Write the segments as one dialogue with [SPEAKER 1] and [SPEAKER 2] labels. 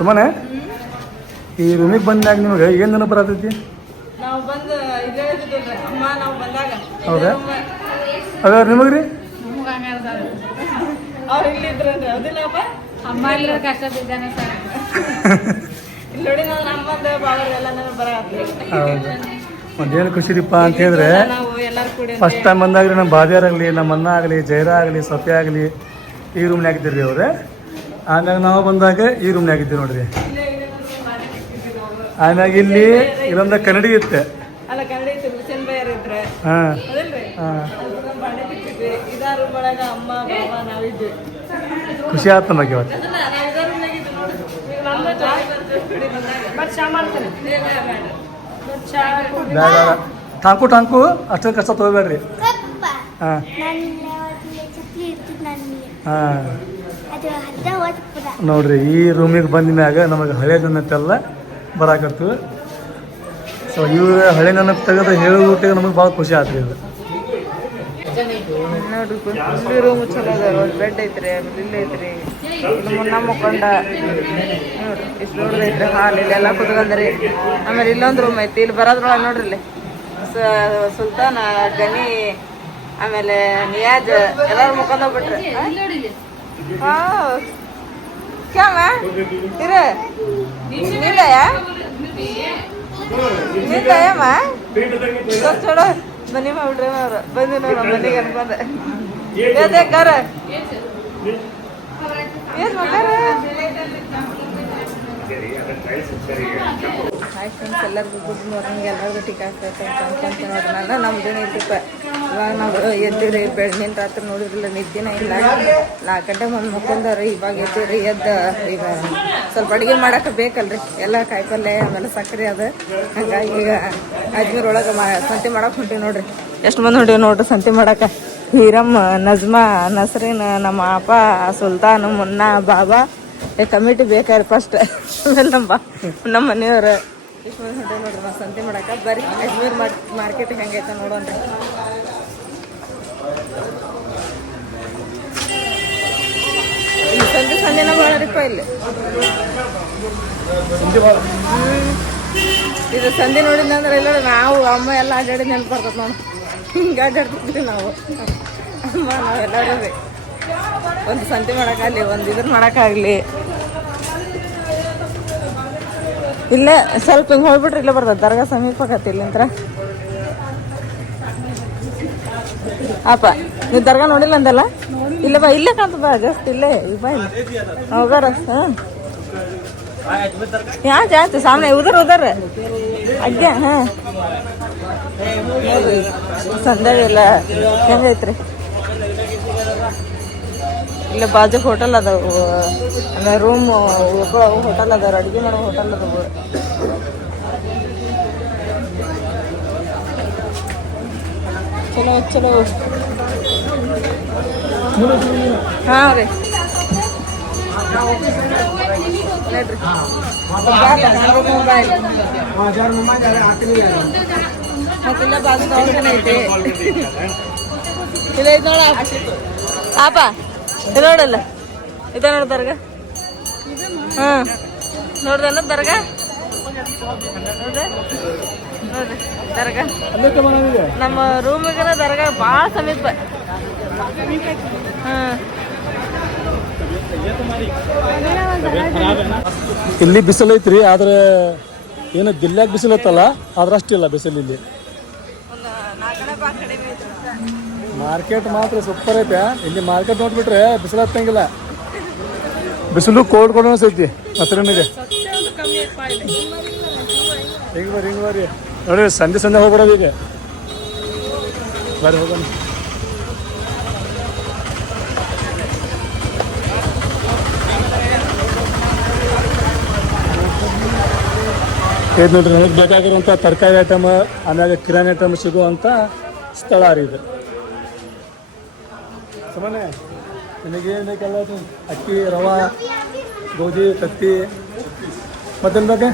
[SPEAKER 1] ಸುಮ್ಮನೆ ಈ ರೂಮಿಗೆ ಬಂದಾಗ ನಿಮ್ಗೆ ಏನು ನೆನಪು ಬರತೈತಿ?
[SPEAKER 2] ನಾವು ಬಂದು ಇದೇ ಹೇಳ್ತಿದ್ರಿ ಅಮ್ಮ ನಾವು ಬಂದಾಗ
[SPEAKER 1] ಹೌದಾ? ಅದ ನಿಮಗೆ ರೀ
[SPEAKER 2] ಅವ್ರು ಇಲ್ಲಿದ್ರಂದ್ರೆ ಅದಿಲ್ಲಪ್ಪ
[SPEAKER 3] ಅಮ್ಮ ಇಲ್ಲ ಕಷ್ಟ ಬಿದ್ದಾನೆ ಸರ್
[SPEAKER 2] ಇಲ್ಲಿ ನೋಡಿ ನಾವು ನಮ್ಮಂದ ಬಾಳರ್ ಎಲ್ಲ ನನಗೆ ಬರತ್ರಿ
[SPEAKER 1] ಹೌದು. ಒಂದೇನು ಖುಷಿರಿಪ್ಪ ಅಂತ ಹೇಳಿದ್ರೆ
[SPEAKER 2] ನಾವು ಎಲ್ಲರೂ ಕೂಡಿ
[SPEAKER 1] ಫಸ್ಟ್ ಟೈಮ್ ಬಂದಾಗ್ರಿ ನಮ್ಮ ಬಾದ್ಯಾರಾಗಲಿ ನಮ್ಮ ಅಣ್ಣ ಆಗಲಿ ಜೈರ ಆಗಲಿ ಸತ್ಯ ಆಗಲಿ ಈ ರೂಮ್ನಾಗಿದ್ದೀರಿ ಅವ್ರೆ. ಆಮ್ಯಾಗ ನಾವು ಬಂದಾಗ ಈ ರೂಮ್ನಾಗ ಇದ್ದೀವಿ ನೋಡ್ರಿ. ಆಮ್ಯಾಗ ಇಲ್ಲಿ ಇಲ್ಲೊಂದ ಕನ್ನಡಿ ಇತ್ತೆ. ಹಾಂ. ಖುಷಿ ಆಯ್ತು ನಮಗೆ ಇವತ್ತು. ಟಾಂಕು ಟಾಂಕು. ಅಷ್ಟೊಂದು ಕಷ್ಟ ತಗೋಬೇಡ್ರಿ. ಹಾ. ಹಾಂ
[SPEAKER 4] ಅದು ಅರ್ಧ ಹೋದ ಪುರ
[SPEAKER 1] ನೋಡ್ರಿ, ಈ ರೂಮಿಗೆ ಬಂದ ಮ್ಯಾಗ ನಮಗೆ ಹಳೆ ನೆನಪೆಲ್ಲ ಬರಾಕತ್ತು ಸೊ ಇವ್ರ ಹಳೆ ನೆನಪು ತೆಗೆದು ಹೇಳೋಟಿಗೆ ನಮಗೆ ಭಾಳ ಖುಷಿ ಆತ್ರಿ ಇದು.
[SPEAKER 2] ನೋಡ್ರಿ ಇಲ್ಲಿ ರೂಮ್ ಚಲೋ ಅದ. ಒಂದು ಬೆಡ್ ಐತ್ರಿ ಇಲ್ಲಿ ಐತ್ರಿ. ಮುನ್ನ ಮುಕ್ಕೊಂಡ ನೋಡ್ರಿ, ಇಷ್ಟು ದೊಡ್ಡದೈತ್ರಿ ಹಾಲ್ ಇಲ್ಲೆಲ್ಲ ಕುತ್ಕೊಂಡ್ರಿ. ಆಮೇಲೆ ಇಲ್ಲೊಂದು ರೂಮ್ ಐತಿ. ಇಲ್ಲಿ ಬರೋದ್ರೊಳಗೆ ನೋಡ್ರಿ ಇಲ್ಲಿ ಸುಲ್ತಾನ ಗನಿ ಆಮೇಲೆ ನಿಯಾಜ್ ಎಲ್ಲಾರು ಮುಖಂದ ಬಿಟ್ರಿ ಕ್ಯಾಮ ಇರ. ನಿಲ್ಲಯ ನಿಲ್ಲಯಮ್ಮ ಚಲೋ ಮನೆ ಮಾಡ್ಬಿಡ್ರಿ ಅವ್ರು ಬಂದಿ ನಮ್ಮ ಮನೆಗೆ ಅನ್ಕೊಂಡೆ ಅದೇ, ಕರ. ಏನ್ ಮಗಾರ ಹಾಯ್ ಫ್ರೆಂಡ್ಸ್ ಎಲ್ಲರಿಗೂ ಗುಡ್ ಮಾರ್ನಿಂಗ್ ಎಲ್ಲರಿಗೂ ಟಿಕ್ ಆಗ್ತೈತೆ ಅಂತ ಅನ್ಕೊಂತ ನೋಡ್ರಿ ನಾನು ನಮ್ದು ನಿದ್ದಿಪ್ಪ ಇವಾಗ ನಾವು ಎದ್ದಿರಿ, ಬೆಳಗಿನ ರಾತ್ರಿ ನೋಡಿದ್ರಲ್ಲ, ನಿದ್ದಿನ ಇಲ್ಲ. ನಾಲ್ಕು ಗಂಟೆ ಮುಂದೆ ಮುಕ್ಕೊಂಡವ್ರಿ, ಇವಾಗ ಎದ್ದಿರಿ, ಎದ್ದ. ಈಗ ಸ್ವಲ್ಪ ಅಡುಗೆ ಮಾಡೋಕೆ ಬೇಕಲ್ರಿ. ಎಲ್ಲ ಕಾಯಿಪಲ್ಲೆ, ಆಮೇಲೆ ಸಕ್ಕರೆ ಅದು. ಹಂಗಾಗಿ ಈಗ ಅಜ್ಮೀರೊಳಗೆ ಮಾ ಸಂತೆ ಮಾಡಕ್ಕೆ ಹೊಂಟೀವಿ ನೋಡ್ರಿ. ಎಷ್ಟು ಮಂದಿ ಹೊಂಟೀವಿ ನೋಡ್ರಿ ಸಂತೆ ಮಾಡೋಕೆ? ಹೀರಮ್ಮ, ನಜ್ಮಾ, ನಸ್ರೀನ್, ನಮ್ಮ ಅಪ್ಪ, ಸುಲ್ತಾನ್, ಮುನ್ನ, ಬಾಬಾ. ಕಮಿಟಿ ಬೇಕಾದ್ರೆ ಫಸ್ಟ್ ನಮ್ಮ ನಮ್ಮ ಮನೆಯವ್ರು. ಮಂದಿ ಹೊಂಟೇವಿ ನೋಡ್ರಿ, ನಾವು ಸಂತೆ ಮಾಡಕ್ಕೆ. ಬರ್ರಿ ಅಜ್ಮೀರ್ ಮಾರ್ಕೆಟ್ ಹೆಂಗೈತೆ ನೋಡೋಣ ಸಂತೆ ಸಂಜೆನ ಭಾಳರಿಪ್ಪ ಇಲ್ಲಿ. ಇದು ಸಂಧಿ ನೋಡಿದ್ನಂದ್ರೆ ಇಲ್ಲ ನಾವು, ಅಮ್ಮ ಎಲ್ಲ ಅಡ್ಡಾಡಿ ನೆನಪು ಬರ್ತದೆ ನೋಡು. ಹಿಂಗೆ ಅಡ್ಡಾಡ್ತಿದ್ವಿ ನಾವು. ಅಮ್ಮ ನಾವೆಲ್ಲರೂ ಒಂದು ಸಂತೆ ಮಾಡೋಕ್ಕಾಗಲಿ ಒಂದು ಇದನ್ನ ಮಾಡೋಕ್ಕಾಗಲಿ ಇಲ್ಲೇ ಸ್ವಲ್ಪ ಹಿಂಗೆ ಹೋಗ್ಬಿಟ್ರೆ ಇಲ್ಲ ಬರ್ತದೆ. ದರ್ಗಾ ಸಮೀಪ ಆಗತ್ತೆ ಇಲ್ಲಿಂತ್ರ. ಅಪ್ಪ, ನೀವು ದರ್ಗಾ ನೋಡಿಲ್ಲ ಅಂದಲ್ಲ? ಇಲ್ಲ ಬಾ, ಇಲ್ಲೇ ಕಾಣ್ತದ ಜಸ್ಟ್ ಇಲ್ಲೇ ಬಾ ಹೋಗಾರ ಹಾಂ ಯಾ ಜಾಸ್ತಿ ಸಾಮನೆ ಉದರ್ ಉದರ್. ಅಜ್ಜ ಹಾಂ. ಸಂದಳಿ ಇಲ್ಲ. ಹೆಂಗೈತ್ರಿ? ಇಲ್ಲ ಬಾಜು ಹೋಟೆಲ್ ಅದಾವು ಆಮೇಲೆ ರೂಮ್ ಉಳ್ಕೊಳ್ಳೋ ಹೋಟೆಲ್ ಅದಾವ ಅಡುಗೆ ಮಾಡೋ ಹೋಟೆಲ್ ಅದಾವು ಚಲೋ ಚಲೋ ಹಾಂ ರೀ ನೋಡ್ರಿ ಮೊಬೈಲ್ ಮತ್ತಿಲ್ಲ ಬಾಜು ದವಾಖಾನೆ ಐತಿ ಇಲ್ಲ ಐತಿ ನೋಡ ಪಾಪ ಇದು ನೋಡಲ್ಲ. ಇದ ನೋಡ ದರ್ಗ. ಹಾಂ. ನೋಡ್ದಲ್ಲ ದರ್ಗ ನೋಡ್ರಿ ದರ್ಗ. ನಮ್ಮ ರೂಮಿಗೆ ದರ್ಗ ಭಾಳ ಸಮೀಪ. ಹಾಂ.
[SPEAKER 1] ಇಲ್ಲಿ ಬಿಸಿಲೈತ್ರಿ, ಆದ್ರೆ ಏನು ದಿಲ್ಲಾಗ ಬಿಸಿಲು ಆದ್ರಷ್ಟಿಲ್ಲ ಆದ್ರೆ ಅಷ್ಟಿಲ್ಲ ಬಿಸಿಲು ಇಲ್ಲಿ
[SPEAKER 2] ಒಂದು ನಾಲ್ಕನೇ ಬಾ ಕಡಿಮೆ ಐತಿ
[SPEAKER 1] ಮಾರ್ಕೆಟ್ ಮಾತ್ರ ಸೂಪರ್ ಐತೆ. ಇಲ್ಲಿ ಮಾರ್ಕೆಟ್ ನೋಡ್ಬಿಟ್ರೆ ಬಿಸಿಲು ಹತ್ತಂಗಿಲ್ಲ. ಬಿಸಿಲು ಕೋಲ್ಡ್ ಕೋಲ್ಡ್ ಅನ್ಸೈತಿ ಹಸಿರಿನಿದೆ ಹಿಂಗ ಬರ್ರಿ ಹಿಂಗ ಬರ್ರಿ ನೋಡಿ ಸಂಜೆ ಸಂಜೆ ಹೋಗ್ಬಿಡೋದು ಈಗ ಬರ್ರಿ ಹೋಗೋಣ. ಇದು ನೋಡ್ರಿ ನನಗೆ ಬೇಕಾಗಿರುವಂಥ ತರಕಾರಿ ಐಟಮ್ ಆಮ್ಯಾಗ ಕಿರಾಣಿ ಐಟಮ್ ಸಿಗುವಂಥ ಸ್ಥಳ ರೀ ಇದು. ಸುಮ್ಮನೆ ನಿನಗೇನು ಬೇಕಲ್ಲ ಅಕ್ಕಿ ರವಾ ಗೋಧಿ ತತ್ತಿ ಮತ್ತೇನು ಬೇಕಾ?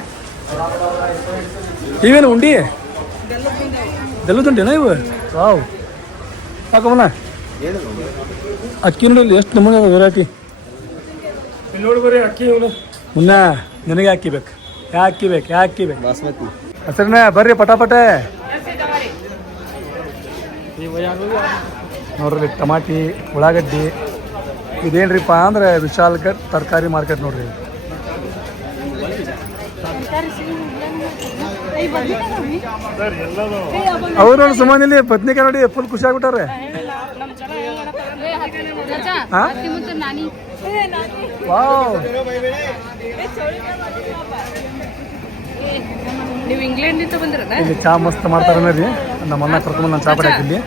[SPEAKER 1] ಇವೇನು ಉಂಡಿ? ಬೆಲ್ಲದುಂಡಿನ ಇವು? ವಾವ್. ಹಾಕಮ್ಮನ ಅಕ್ಕಿ ನೋಡಿ ಎಷ್ಟು ನಮೂನೆ ವೆರೈಟಿ. ಇಲ್ಲಿ ನೋಡಿ ಬರ್ರಿ ಅಕ್ಕಿ ಮುನ್ನ ನಿನಗೆ ಹಾಕಿಬೇಕು ಯಾಕೆ ಬೇಕು ಯಾಕೆ ಬೇಕು?
[SPEAKER 5] ಬಾಸ್ಮತಿ.
[SPEAKER 1] ಹೆಸರನ್ನ ಬರ್ರಿ ಪಟಾಪಟ. ನೋಡ್ರಿ ಟಮಾಟಿ ಉಳ್ಳಾಗಡ್ಡಿ ಇದೇನ್ರಿಪ್ಪ ಅಂದ್ರೆ ವಿಶಾಲ್ ಕಟ್ ತರಕಾರಿ ಮಾರ್ಕೆಟ್ ನೋಡ್ರಿ. ಅವ್ರು ನೋಡಿ ಸುಮ್ಮನೆ ನೋಡಿ ಫುಲ್ ಖುಷಿ ಆಗ್ಬಿಟ್ಟಾರೆ.
[SPEAKER 3] ನೀವು
[SPEAKER 1] ಇಂಗ್ಲೆಂಡ್ ಚಾ ಮಸ್ತ್ ಮಾಡ್ತಾರ ನಮ್ಮ ಅಣ್ಣ ಕರ್ಕೊಂಡ್ ನಾನು ಚಾ ಪಡಕ್ಕೆ ಇಲ್ಲಿ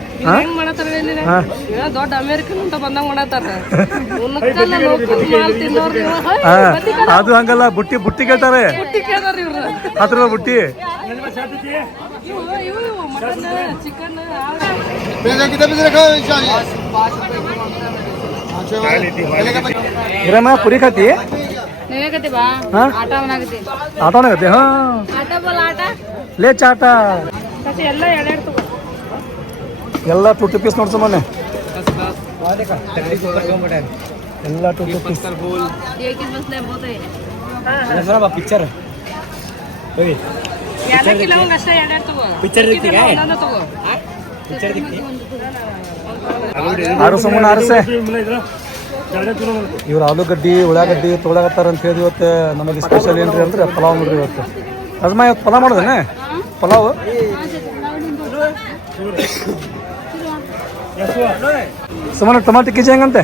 [SPEAKER 3] ದೊಡ್ಡ ಅಮೇರಿಕನ್ ಅಂತ ಬಂದಂಗ ಮಾಡತ್ತಾರ.
[SPEAKER 1] ಅದು ಹಂಗಲ್ಲ ಬುಟ್ಟಿ ಬುಟ್ಟಿ ಕೇಳ್ತಾರೆ. ಹತ್ರ ಬುಟ್ಟಿ.
[SPEAKER 3] ಚಿಕನ್
[SPEAKER 1] ಇರಮ್ಮ ಪುರಿ ಖಾತಿ?
[SPEAKER 2] ಆಟ
[SPEAKER 1] ಆಟೋನಾಗತ್ತೆ ಹಾ.
[SPEAKER 2] ಆಟ ಆಟ.
[SPEAKER 1] ಲೇ ಚಾಟ.
[SPEAKER 3] ಮತ್ತೆ ಎಲ್ಲ
[SPEAKER 1] ಎಲ್ಲ ಟು ಟು ಪೀಸ್ ನೋಡ್ಸ ಮೊನ್ನೆ. ಎಲ್ಲ ಟು ಟು ಪೀಸ್
[SPEAKER 5] ಪಿಕ್ಚರ್
[SPEAKER 1] ಆರು ಸುಮ್ಮನೆ ಆರಿಸೆ ಇವ್ರು ಆಲೂಗಡ್ಡಿ ಉಳ್ಳಾಗಡ್ಡಿ ತೊಗೊಳಕತ್ತಾರ ಅಂತ ಹೇಳಿ ಇವತ್ತು ನಮಗೆ ಸ್ಪೆಷಲ್ ಏನ್ರಿ ಅಂದ್ರೆ ಪಲಾವ್ ನೋಡ್ರಿ ಇವತ್ತು. ಅಜ್ಮಾ ಇವತ್ತು ಪಲಾವ್ ಮಾಡೋದೇನೆ? ಪಲಾವ್? ಸುಮಾರು ಟೊಮಾಟೊ ಕೆ ಜಿ ಹೆಂಗಂತೆ?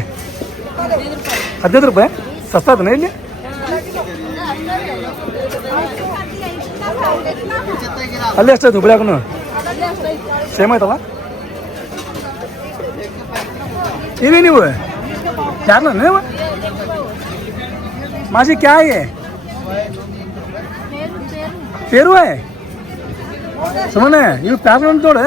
[SPEAKER 1] ಹದಿನೈದು ರೂಪಾಯಿ. ಸಸ್ತಾ ಅದನ್ನ ಇಲ್ಲಿ? ಅಲ್ಲೇ ಎಷ್ಟಾಯ್ತು ಹುಬ್ಳ್ಯಾಗೂ ಸೇಮ್ ಆಯ್ತಲ್ಲ? ಇವೇ ನೀವು? ಯಾರನ್ನ ನೀವು? ಮಾಜಿ ಕ್ಯಾಯೆ? ಪೇರುವೆ? ಸುಮ್ಮನೆ ಇವು ಪ್ಯಾರ್ನ
[SPEAKER 4] ತೋಡೆ.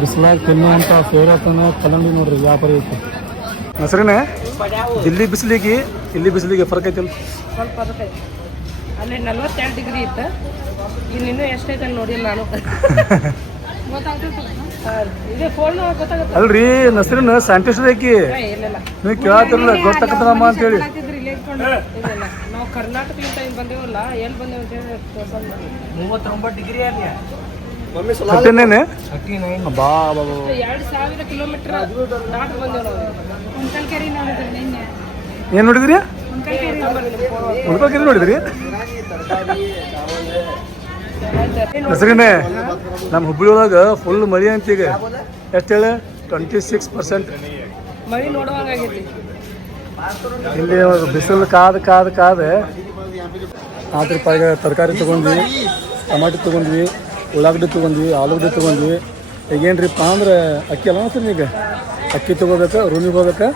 [SPEAKER 1] ಬಿಸಿಲಾಗ ತಿನ್ನು ಅಂತ ಸೇರತನ ಕಲ್ಲಂಗಡಿ ನೋಡ್ರಿ ವ್ಯಾಪಾರಿ ಐತಿ. ಹೆಸರೇನೆ ದಿಲ್ಲಿ ಬಿಸಿಲಿಗೆ ಇಲ್ಲಿ ಬಿಸಿಲಿಗೆ ಫರ್ಕ್ ಐತಿ
[SPEAKER 3] ಸ್ವಲ್ಪ ಅಲ್ಲಿ ನಲ್ವತ್ತೆರಡು ಡಿಗ್ರಿ ಇತ್ತು. ಇಲ್ಲಿ ಇನ್ನೂ ಎಷ್ಟೈತೆ ನೋಡಿಲ್ಲ ನಾನು.
[SPEAKER 1] ಅಲ್ರಿ ನಸರಿನ ಸೈಂಟಿಸ್ಟ್ ಐಕಿ ನೀವು ಕೇಳತ್ತಿರಲ್ಲ ಅಂತ ಅಂತೇಳಿ.
[SPEAKER 3] ನಾವು ಕರ್ನಾಟಕದಿಂದ ಇಲ್ಲಿ ಬಂದೇವಲ್ಲ ಎಲ್ಲಿ ಬಂದೇವೆ ಅಂತ ಹೇಳಿ ಮೂವತ್ತೊಂಬತ್ತು
[SPEAKER 5] ಡಿಗ್ರಿ
[SPEAKER 1] ಅಲ್ಲಿ ತರ್ಟಿನೇನೆ ಬಾ ಬಾ
[SPEAKER 3] ಸಾವಿರ ಕಿಲೋಮೀಟರ್
[SPEAKER 1] ಏನು ನೋಡಿದ್ರಿ? ಉಣ್ಕಲ್ಕೆರಿ ನೋಡಿದ್ರಿ? ಹೆಸರಿನೇ ನಮ್ಮ ಹುಬ್ಬಳ್ಳಿ ಒಳಗೆ ಫುಲ್ ಮಳಿ ಅಂತೀಗ ಎಷ್ಟ ಹೇಳಿ? ಟ್ವೆಂಟಿ ಸಿಕ್ಸ್ ಪರ್ಸೆಂಟ್
[SPEAKER 3] ಮಳಿ ನೋಡುವಾಗ
[SPEAKER 1] ಇಲ್ಲಿ ಬಿಸಿಲು ಕಾದು ಕಾದು ಕಾದು ನಾಲ್ಕು ರೂಪಾಯಿಗೆ ತರಕಾರಿ ತೊಗೊಂಡ್ವಿ, ಟಮಾಟಿ ತೊಗೊಂಡ್ವಿ, ಉಳ್ಳಾಗಡ್ಡಿ ತೊಗೊಂಡ್ವಿ, ಆಲೂಗಡ್ಡೆ ತೊಗೊಂಡ್ವಿ. ಈಗ ಏನ್ರಿಪ್ಪ ಅಂದ್ರೆ ಅಕ್ಕಿ ಎಲ್ಲ ಸರ್ ಈಗ? ಅಕ್ಕಿ ತೊಗೋಬೇಕು, ರೂಮಿಗೆ ಹೋಗ್ಬೇಕು?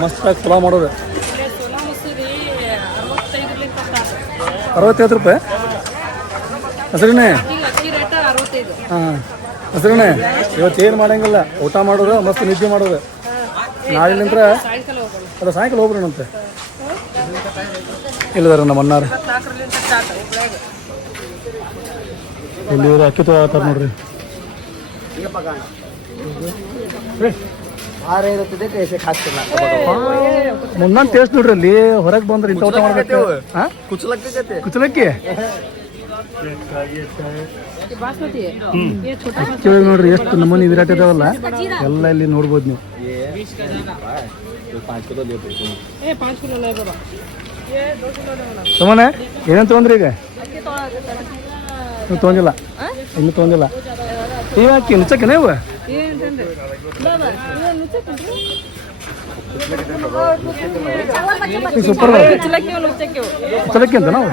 [SPEAKER 1] ಮಸ್ತಾಗಿ ಪಲಾವ್ ಮಾಡೋದು. ಅರವತ್ತೈದು ರೂಪಾಯಿ? ಹೆಸರಿನೇ? ಹಾಂ. ರೇಟ್ ಏನು ಮಾಡಂಗಿಲ್ಲ. ಊಟ ಮಾಡೋದು, ಮಸ್ತ್ ನಿದ್ದೆ ಮಾಡೋದು. ನಾಳಿಲಿಂತ್ರ ಅದ ಸಾಯಂಕಾಲ ಹೋಗ್ಬಿಡೋಣಂತೆ ಇಲ್ಲದಾರ ನಮ್ಮ ಅಣ್ಣಾರ. ಇಲ್ಲಿ ಇವ್ರು ಅಕ್ಕಿ ತೊಗೊಳತ್ತಾರ ನೋಡ್ರಿ. ಮುಂದೊಂದು ಟೇಸ್ಟ್ ನೋಡ್ರಿ ಅಲ್ಲಿ ಹೊರಗೆ ಬಂದ್ರೆ ಇಂಥ ಊಟ ಮಾಡ್ಬೇಕು. ಕುಚಲಕ್ಕಿ ಕೇಳಿ ನೋಡ್ರಿ ಎಷ್ಟು ನಮೂನಿ ವಿರಾಟ್ ಇದಾವಲ್ಲ? ಎಲ್ಲ ಇಲ್ಲಿ ನೋಡ್ಬೋದು ನೀವು. ಸುಮ್ಮನೆ ಏನೇನು ತೊಗೊಂಡ್ರಿ ಈಗ? ನೀವು ತೊಗೊಂಡಿಲ್ಲ? ಇನ್ನು ತೊಗೊಂಡಿಲ್ಲ?
[SPEAKER 3] ಇವಾಕಿ ನುಚ್ಚಕ್ಕನೇ ಇವ
[SPEAKER 1] ಸೂಪರ್
[SPEAKER 3] ಚಲಕ್ಕಿ
[SPEAKER 1] ಅಂತ ನಾವು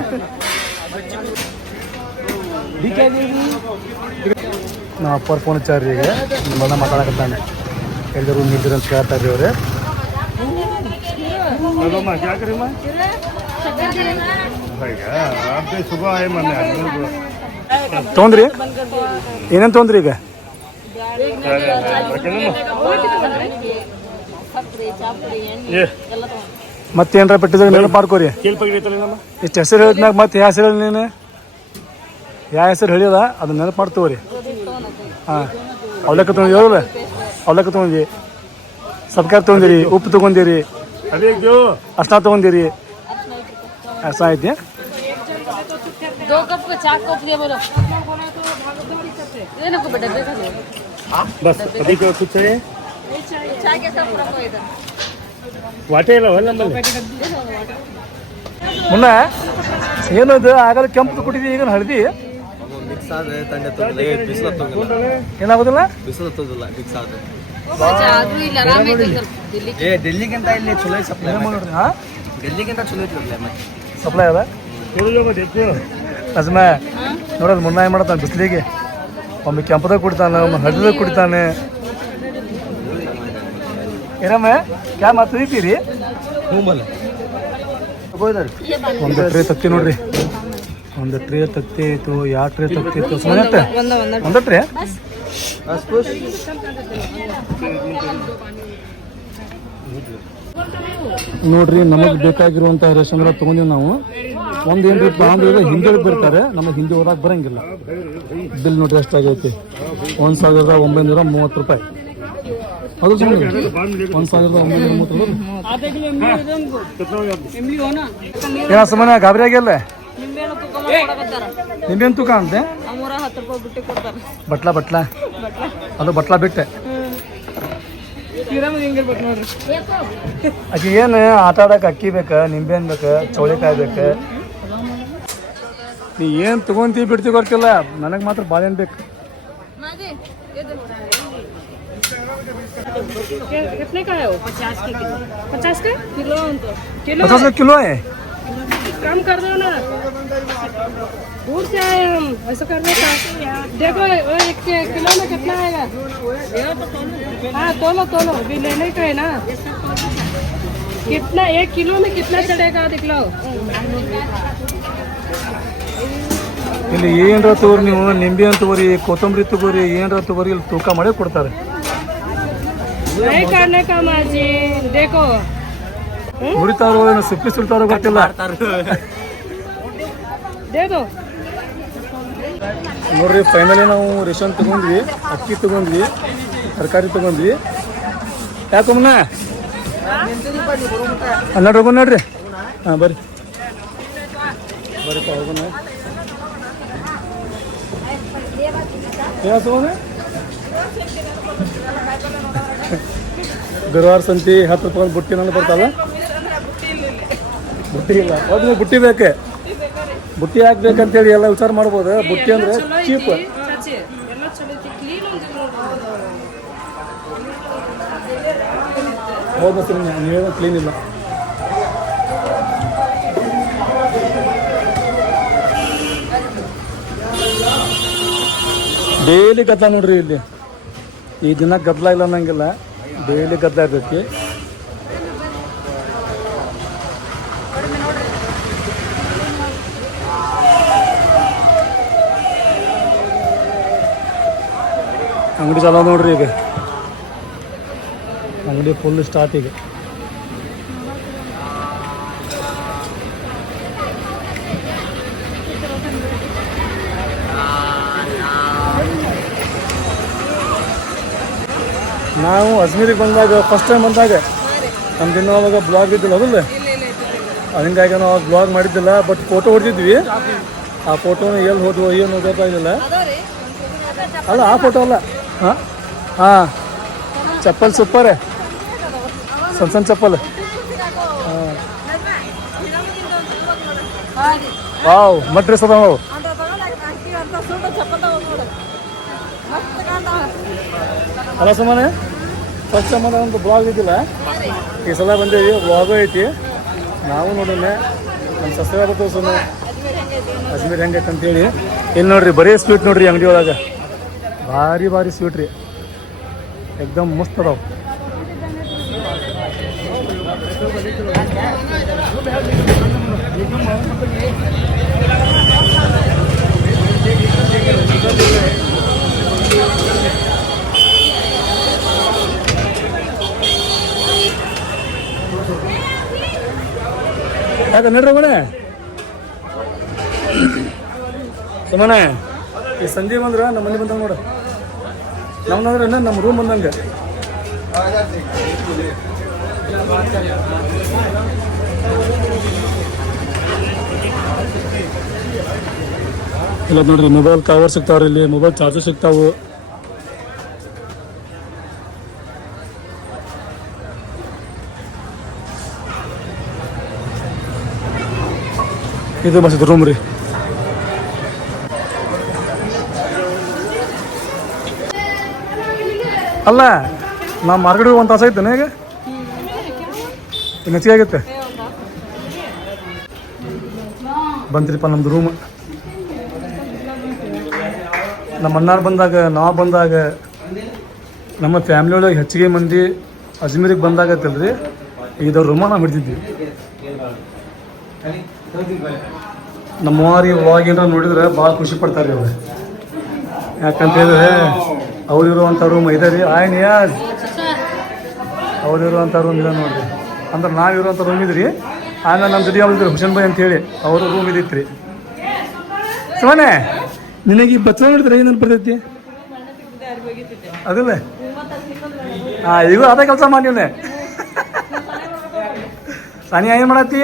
[SPEAKER 1] ನಮ್ಮ ಅಪ್ಪರ್ ಫೋನ್ ಹಚ್ಚಾರ್ರಿ ಈಗ ನಿಮ್ಮನ್ನ ಮಾತಾಡಕತ್ತಾನೆ. ಎಲ್ಲರೂ ನಿಂತಿರ ಅಂತ ಕೇಳ್ತಾ ಇದ್ರಿ ಅವ್ರೆ ತೊಂದ್ರಿ? ಏನೇನು ತೊಂದ್ರಿ ಈಗ? ಮತ್ತೇನ್ರ ಪೆಟ್ಟಿದಾಗ ನೆನಪು ಮಾಡ್ಕೋರಿ ಇಷ್ಟು ಹೆಸರು ಹೇಳಿದ್ಮ್ಯಾಗ ಮತ್ತೆ ಹೆಸರು ಹೇಳಿ ನೀನು? ಯಾವ ಹೆಸರು ಹೇಳಿದ? ಅದನ್ನ ನೆನಪು ಮಾಡಿ ತಗೋರಿ ಹಾಂ. ಅವಲಕ್ಕ ತೊಗೊಂಡಿದ್ರಲ್ಲ ಅವಲಕ್ಕ ತೊಗೊಂಡಿ ಸತ್ಕಾರ ತಗೊಂಡಿರಿ ಉಪ್ಪು ತೊಗೊಂಡಿರಿ. ಅರ್ಶನ ತೊಗೊಂಡಿರಿ. ಅಷ್ಟ ಐತಿ
[SPEAKER 3] ಬಸ್ ಅದಕ್ಕೆ
[SPEAKER 6] ವಾಟೆ ಇಲ್ಲ ನಮ್ಮಲ್ಲಿ
[SPEAKER 1] ಮುನ್ನ ಏನದು? ಆಗಲ್ಲ ಕೆಂಪು ಕೊಟ್ಟಿದ್ದೀವಿ ಈಗ ಹಳದಿ?
[SPEAKER 5] ಮಿಕ್ಸ್ ಆದ್ರೆ ತಂಡೆ ತೊಂದ್ರೆ ಬಿಸಿಲು ಹತ್ತೋಗಿಲ್ಲ
[SPEAKER 1] ಏನಾಗೋದಿಲ್ಲ?
[SPEAKER 5] ಬಿಸಿಲು ಹತ್ತೋದಿಲ್ಲ ಮಿಕ್ಸ್ ಆದ್ರೆ.
[SPEAKER 3] ಅದು ಇಲ್ಲ ಆರಾಮ
[SPEAKER 5] ಏ ಡೆಲ್ಲಿಗಿಂತ ಇಲ್ಲಿ ಚಲೋ ಸಪ್ಲೈ ಡೆಲ್ಲಿಗಿಂತ ಚಲೋ ಐತಿ ಮತ್ತೆ
[SPEAKER 1] ಸಪ್ಲೈ ಅದ? ಅಜ್ಮೆ ನೋಡೋದು ಮುನ್ನ ಏನು ಮಾಡ್ತಾನೆ ಬಿಸಿಲಿಗೆ. ಒಮ್ಮೆ ಕೆಂಪದಾಗ ಕುಡಿತಾನೆ ಒಮ್ಮೆ ಹಳದಿದಾಗ ಕುಡಿತಾನೆ. ಏನಮ್ಮ ಕ್ಯಾ ಮಾತು ಇದ್ದೀರಿ
[SPEAKER 5] ಹೂಮಲ್ಲ.
[SPEAKER 1] ಒಂದು ಟ್ರೇ ತತ್ತಿ ನೋಡ್ರಿ. ಒಂದು ಟ್ರೇ ತತ್ತಿ ಐತು ಯಾವ ಟ್ರೇ ತತ್ತಿ ಐತು ಸುಮ್ಮನೆ
[SPEAKER 2] ಒಂದ
[SPEAKER 1] ಟ್ರೇ ನೋಡ್ರಿ ನಮಗೆ ಬೇಕಾಗಿರುವಂತಹ ರೇಷನ್ ಎಲ್ಲ ತಗೊಂಡಿವಿ ನಾವು. ಒಂದು ಏನ್ರಿ ಅಂದ್ರೆ ಹಿಂದೆ ಬರ್ತಾರೆ. ನಮಗೆ ಹಿಂದೆ ಹೋದಾಗ ಬರಂಗಿಲ್ಲ. ಬಿಲ್ ನೋಡ್ರಿ ಎಷ್ಟಾಗೈತಿ ಒಂದು ಸಾವಿರದ ಒಂಬೈನೂರ ಮೂವತ್ತು ರೂಪಾಯಿ. ಅದು ಸುಮ್ಮನೆ ಒಂದು ಸಾವಿರದ ಒಂಬೈನೂರ ಮೂವತ್ತು ರೂಪಾಯಿ. ಏನ ಸುಮ್ಮನೆ ಗಾಬರಿ ಆಗಿಲ್ಲ ನಿಂಬೆನ್ ತೂಕ ಅಂತೆ
[SPEAKER 2] ನಮ್ಮೂರ ಹತ್ತು ರೂಪಾಯಿ ಬಿಟ್ಟು ಕೊಡ್ತಾರ
[SPEAKER 1] ಬಟ್ಲ ಬಟ್ಲ ಅದು ಬಟ್ಲ ಬಿಟ್ಟೆ ಆಕೆ ಏನು ಆಟ ಆಡಕ್ಕೆ ಅಕ್ಕಿ ಬೇಕು ನಿಂಬೆ ಹಣ್ಣ್ ಬೇಕು ಚೌಳಿಕಾಯಿ ಬೇಕು ನೀ ಏನು ತಗೊಂತೀವಿ ಬಿಡ್ತೀವಿ ಗೊತ್ತಿಲ್ಲ ನನಗೆ ಮಾತ್ರ ಬಾಳೆಹಣ್ಣು ಬೇಕು
[SPEAKER 3] कितने का है वो पचास के किलो पचास का किलो तो किलो
[SPEAKER 1] पचास किलो है
[SPEAKER 3] कम कर दो ना दूर से आए हम ऐसा करने का देखो वो एक के- किलो में कितना आएगा हाँ तोलो तोलो अभी लेने का है ना कितना एक किलो में कितना चढ़ेगा दिखलो
[SPEAKER 1] ಇಲ್ಲಿ ಏನರ ತಗೋರಿ ನೀವು ನಿಂಬೆ ಹಣ್ಣು ತಗೋರಿ ಕೊತ್ತಂಬರಿ ತಗೋರಿ ಏನರ ತಗೋರಿ ಇಲ್ಲಿ ತೂಕ ಮಾಡಿ ಕೊಡ್ತಾರೆ
[SPEAKER 3] नहीं करने का माजी देखो
[SPEAKER 1] ಮುರಿತಾರೋ ಏನೋ ಸುಪ್ಪಿ ಸುಡ್ತಾರೋ ಗೊತ್ತಿಲ್ಲ ನೋಡ್ರಿ ಫೈನಲಿ ನಾವು ರೇಷನ್ ತಗೊಂಡ್ವಿ ಅಕ್ಕಿ ತಗೊಂಡ್ವಿ ತರಕಾರಿ ತಗೊಂಡ್ವಿ. ಯಾಕಮ್ಮನ ಹನ್ನೆರಡು ಹೋಗೋಣ ನೋಡ್ರಿ. ಹಾಂ ಬರ್ರಿ. ಬರೀಪ ಹೋಗೋಣ ತಗೊಂಡೆ ಗುರುವಾರ ಸಂತಿ ಹತ್ತು ರೂಪಾಯಿ ಬುಟ್ಟಿ ನಾನು ಬರ್ತಲ್ಲ ಬುಟ್ಟಿ ಇಲ್ಲ ಹೌದು ಬುಟ್ಟಿ ಬೇಕೆ? ಬುಟ್ಟಿ ಹಾಕ್ಬೇಕಂತೇಳಿ ಎಲ್ಲ ವಿಚಾರ ಮಾಡ್ಬೋದು. ಬುಟ್ಟಿ ಅಂದ್ರೆ ಚೀಪ್. ಹೌದು ನೀವೇನೋ ಕ್ಲೀನ್ ಇಲ್ಲ. ಡೈಲಿ ಗದ್ದಲ ನೋಡ್ರಿ ಇಲ್ಲಿ. ಈ ದಿನ ಗದ್ದಲ ಇಲ್ಲ ಅನ್ನಂಗಿಲ್ಲ. ಡೈಲಿ ಗದ್ದಲ ಇರ್ತೈತಿ. ಅಂಗಡಿ ಚಲೋ ನೋಡ್ರಿ ಈಗ. ಅಂಗಡಿ ಫುಲ್ ಸ್ಟಾರ್ಟ್ ಈಗ. ನಾವು ಅಜ್ಮೀರಿಗೆ ಬಂದಾಗ ಫಸ್ಟ್ ಟೈಮ್ ಬಂದಾಗ ನಮ್ದು ದಿನ ಅವಾಗ ಬ್ಲಾಗ್ ಇದ್ದಿಲ್ಲ ಅದಲ್ಲ ಅದು ಹಿಂಗಾಗಿ ನಾವು ಅವಾಗ ಬ್ಲಾಗ್ ಮಾಡಿದ್ದಿಲ್ಲ ಬಟ್ ಫೋಟೋ ಹೊಡೆದಿದ್ವಿ. ಆ ಫೋಟೋನ ಎಲ್ಲಿ ಹೋದ್ವು ಏನು ಗೊತ್ತಾಗಿಲ್ಲ ಅಲ್ಲ, ಆ ಫೋಟೋ ಅಲ್ಲ. ಹಾಂ? ಹಾಂ. ಚಪ್ಪಲ್ ಸೂಪರ್. ಸಣ್ಣ ಸಣ್ಣ ಚಪ್ಪಲ್. ವಾವ್ ಮತ್ ಡ್ರೆಸ್ ಅದಾವ. ಅಲ್ಲ ಸುಮ್ಮನೆ ಫಸ್ಟ್ ಟೈಮ್ ಒಂದು ಬ್ಲಾಗ್ ಇದ್ದಿಲ್ಲ. ಈ ಸಲ ಬಂದೇವಿ ಬ್ಲಾಗ್ ಐತಿ. ನಾವು ನೋಡೋಣ ನಮ್ಮ ಸಸ್ಯ ಸುಮ್ಮನೆ ಅಜ್ಮೀರ್ ಹೆಂಗೈತೆ ಅಂತೇಳಿ ಇಲ್ಲಿ ನೋಡ್ರಿ, ಬರೀ ಸ್ವೀಟ್ ನೋಡ್ರಿ ಅಂಗಡಿ ಒಳಗೆ. ಭಾರಿ ಭಾರಿ ಸ್ವೀಟ್ ರೀ. ಎಕ್ದಮ್ ಮಸ್ತ್ ಅದಾವ. ಯಾಕೆ ನೋಡ್ರಿ ಮನೆ ಸುಮ್ಮನೆ ಈ ಸಂಜೆ ಬಂದ್ರೆ ನಮ್ಮ ಮನೆ ಬಂದಂಗೆ ನೋಡ. ನಮ್ದಂದ್ರೆ ನಮ್ಮ ರೂಮ್ ಬಂದಂಗೆ. ಇಲ್ಲ ನೋಡ್ರಿ ಮೊಬೈಲ್ ಕವರ್ ಸಿಗ್ತಾವ್ರಿ ಇಲ್ಲಿ ಮೊಬೈಲ್ ಚಾರ್ಜರ್ ಸಿಗ್ತಾವು. ಇದು ಮಸ್ತ್ ರೂಮ್ ರೀ. ಅಲ್ಲ ನಾ ಮಾರ್ಕೆಟ್ ಒಂದು ತಾಸು ಐತೆ ಈಗ ಆಗತ್ತೆ ಹೆಚ್ಚಿಗೆ ಬಂತ್ರಿಪ್ಪ ನಮ್ದು ರೂಮ್ ನಮ್ಮ ಅಣ್ಣಾರು ಬಂದಾಗ, ನಾವು ಬಂದಾಗ, ನಮ್ಮ ಫ್ಯಾಮಿಲಿ ಒಳಗೆ ಹೆಚ್ಚಿಗೆ ಮಂದಿ ಅಜ್ಮೀರಿಗೆ ಬಂದಾಗತ್ತಲ್ರಿ ಇದು ರೂಮ ನಾವು ನಮ್ಮ ಅವ್ವಾರಿ ಇವಾಗ ಏನಾರ ನೋಡಿದ್ರೆ ಭಾಳ ಖುಷಿ ಪಡ್ತಾರೆ ಅವ್ರು. ಯಾಕಂತ ಹೇಳಿದ್ರೆ ಅವ್ರು ಇರುವಂಥ ರೂಮ್ ಇದೆ ರೀ ಆಯ್ ನಿಯಾಜ್ ಅವ್ರು ಇರುವಂಥ ರೂಮ್ ಇದೆ ನೋಡಿರಿ. ಅಂದ್ರೆ ನಾವು ಇರುವಂಥ ರೂಮ್ ಇದ್ರಿ. ಆಮೇಲೆ ನಮ್ಮ ಜೊತೆ ಅವ್ರಿದ್ರು ಹುಸೇನ್ ಬಾಯ್ ಅಂತೇಳಿ. ಅವರು ರೂಮ್ ಇದಿತ್ತು ರೀ ಸೋನೆ ನಿನಗೆ ಬಚ್ಚಲ ನೋಡಿದ್ರೆ ಏನೇನು ಬರ್ತೈತಿ? ಅದಿಲ್ಲ. ಹಾಂ ಈಗ ಅದೇ ಕೆಲಸ ಮಾಡಿ ಸಾನಿಯಾ, ಏನು ಮಾಡತ್ತಿ?